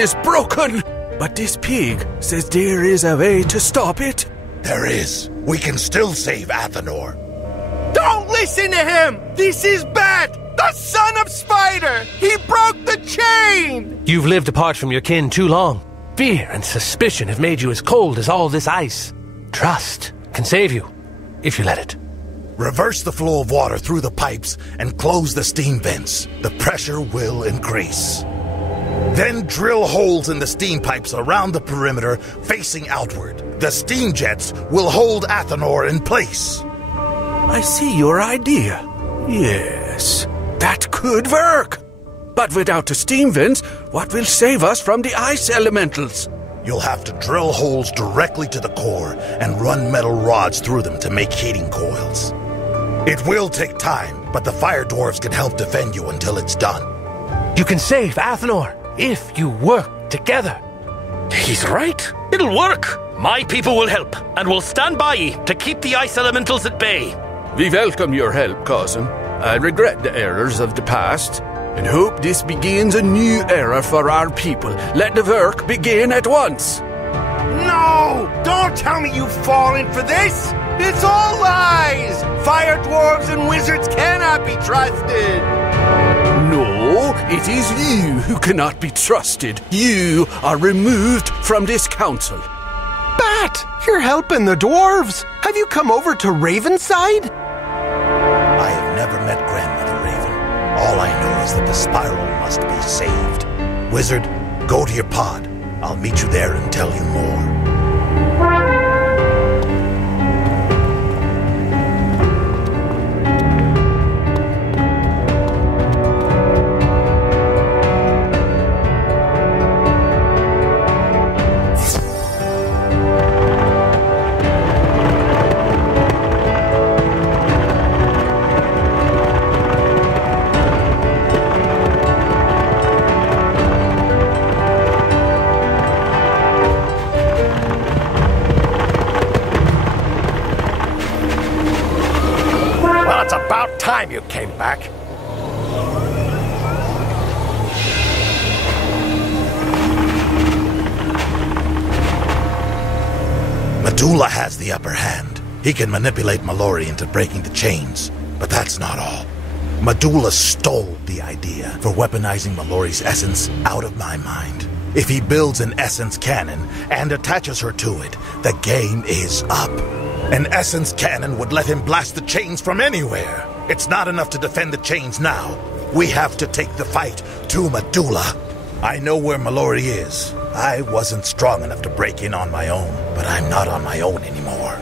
is broken. But this pig says there is a way to stop it. There is. We can still save Athanor. Don't listen to him! This is bad! The son of Spider! He broke the chain! You've lived apart from your kin too long. Fear and suspicion have made you as cold as all this ice. Trust can save you, if you let it. Reverse the flow of water through the pipes and close the steam vents. The pressure will increase. Then drill holes in the steam pipes around the perimeter facing outward. The steam jets will hold Athanor in place. I see your idea. Yes, that could work. But without the steam vents, what will save us from the ice elementals? You'll have to drill holes directly to the core and run metal rods through them to make heating coils. It will take time, but the fire dwarves can help defend you until it's done. You can save Athanor if you work together. He's right. It'll work. My people will help, and will stand by ye to keep the ice elementals at bay. We welcome your help, cousin. I regret the errors of the past, and hope this begins a new era for our people. Let the work begin at once. No! Don't tell me you've fallen for this! It's all lies! Fire dwarves and wizards cannot be trusted! No, it is you who cannot be trusted. You are removed from this council. Bat, you're helping the dwarves. Have you come over to Ravenside? I have never met Grandmother Raven. All I know is that the spiral must be saved. Wizard, go to your pod. I'll meet you there and tell you more. You came back. Medulla has the upper hand. He can manipulate Mallory into breaking the chains. But that's not all. Medulla stole the idea for weaponizing Mallory's essence out of my mind. If he builds an essence cannon and attaches her to it, the game is up. An essence cannon would let him blast the chains from anywhere. It's not enough to defend the chains now. We have to take the fight to Medulla. I know where Mallory is. I wasn't strong enough to break in on my own, but I'm not on my own anymore.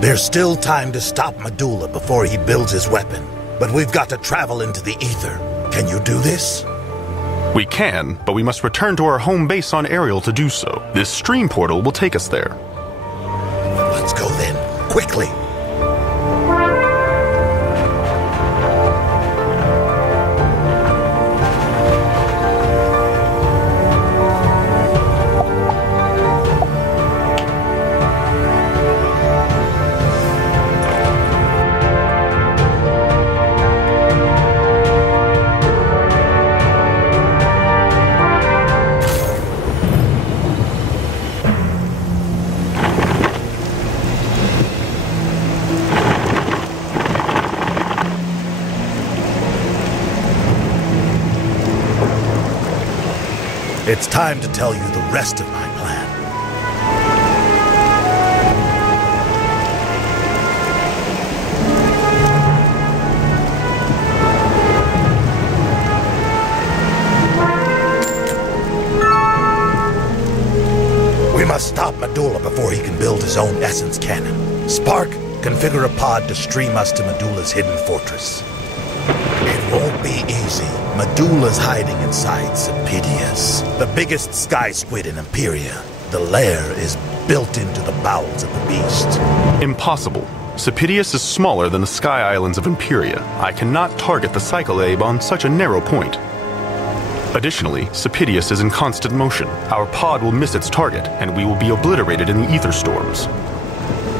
There's still time to stop Medulla before he builds his weapon, but we've got to travel into the ether. Can you do this? We can, but we must return to our home base on Ariel to do so. This stream portal will take us there. Let's go then, quickly. It's time to tell you the rest of my plan. We must stop Medulla before he can build his own essence cannon. Spark, configure a pod to stream us to Medulla's hidden fortress. It won't be easy. Medulla's hiding inside Sapedius, the biggest sky squid in Empyrea. The lair is built into the bowels of the beast. Impossible. Sapedius is smaller than the sky islands of Empyrea. I cannot target the Cycloabe on such a narrow point. Additionally, Sapedius is in constant motion. Our pod will miss its target, and we will be obliterated in the ether storms.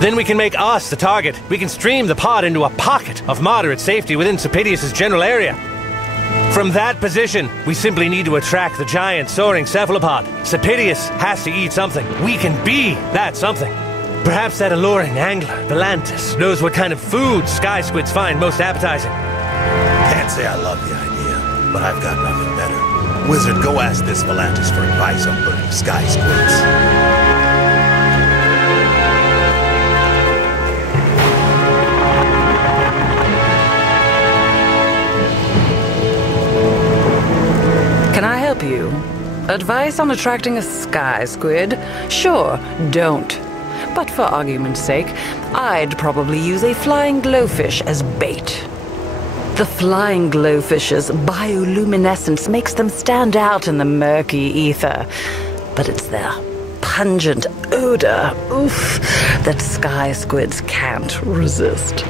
Then we can make us the target. We can stream the pod into a pocket of moderate safety within Sapedius' general area. From that position, we simply need to attract the giant soaring cephalopod. Sapitius has to eat something. We can be that something. Perhaps that alluring angler, Volantis, knows what kind of food sky squids find most appetizing. Can't say I love the idea, but I've got nothing better. Wizard, go ask this Volantis for advice on burning sky squids. Can I help you? Advice on attracting a sky squid? Sure, don't. But for argument's sake, I'd probably use a flying glowfish as bait. The flying glowfish's bioluminescence makes them stand out in the murky ether. But it's their pungent odor, oof, that sky squids can't resist.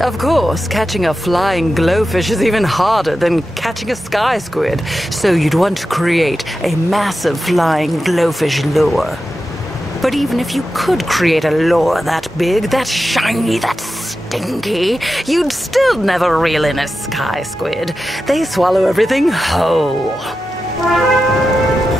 Of course, catching a flying glowfish is even harder than catching a sky squid, so you'd want to create a massive flying glowfish lure. But even if you could create a lure that big, that shiny, that stinky, you'd still never reel in a sky squid. They swallow everything whole.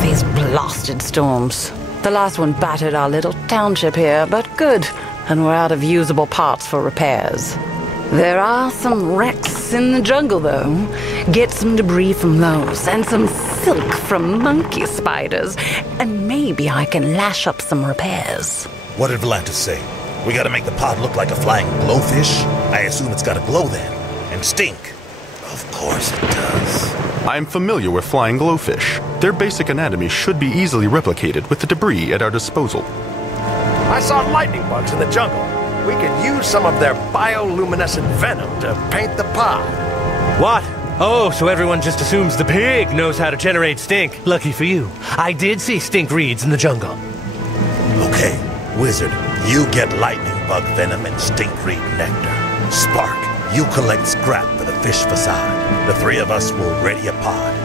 These blasted storms. The last one battered our little township here, but good, and we're out of usable parts for repairs. There are some wrecks in the jungle, though. Get some debris from those, and some silk from monkey spiders, and maybe I can lash up some repairs. What did Volantis say? We gotta make the pod look like a flying glowfish? I assume it's gotta glow then. And stink. Of course it does. I'm familiar with flying glowfish. Their basic anatomy should be easily replicated with the debris at our disposal. I saw lightning bugs in the jungle. We could use some of their bioluminescent venom to paint the pod. What? Oh, so everyone just assumes the pig knows how to generate stink. Lucky for you. I did see stink reeds in the jungle. Okay, Wizard, you get lightning bug venom and stinkreed nectar. Spark, you collect scrap for the fish facade. The three of us will ready a pod.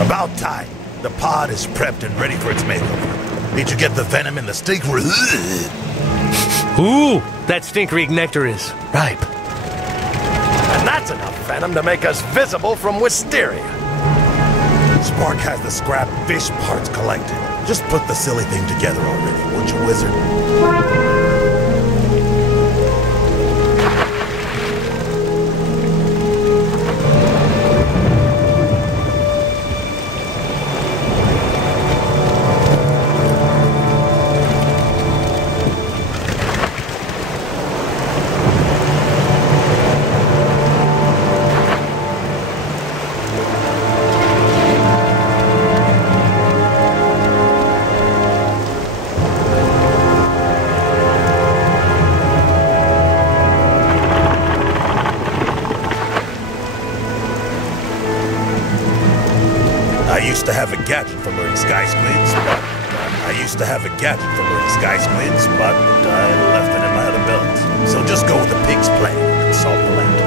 About time. The pod is prepped and ready for its makeover. Need to get the venom in the stink. Ooh, that stinkreek nectar is ripe. And that's enough venom to make us visible from Wisteria. Spark has the scrap fish parts collected. Just put the silly thing together already, won't you, Wizard? I used to have a gadget for luring sky squids, but I left it in my other buildings. So just go with the pig's plan and solve the land.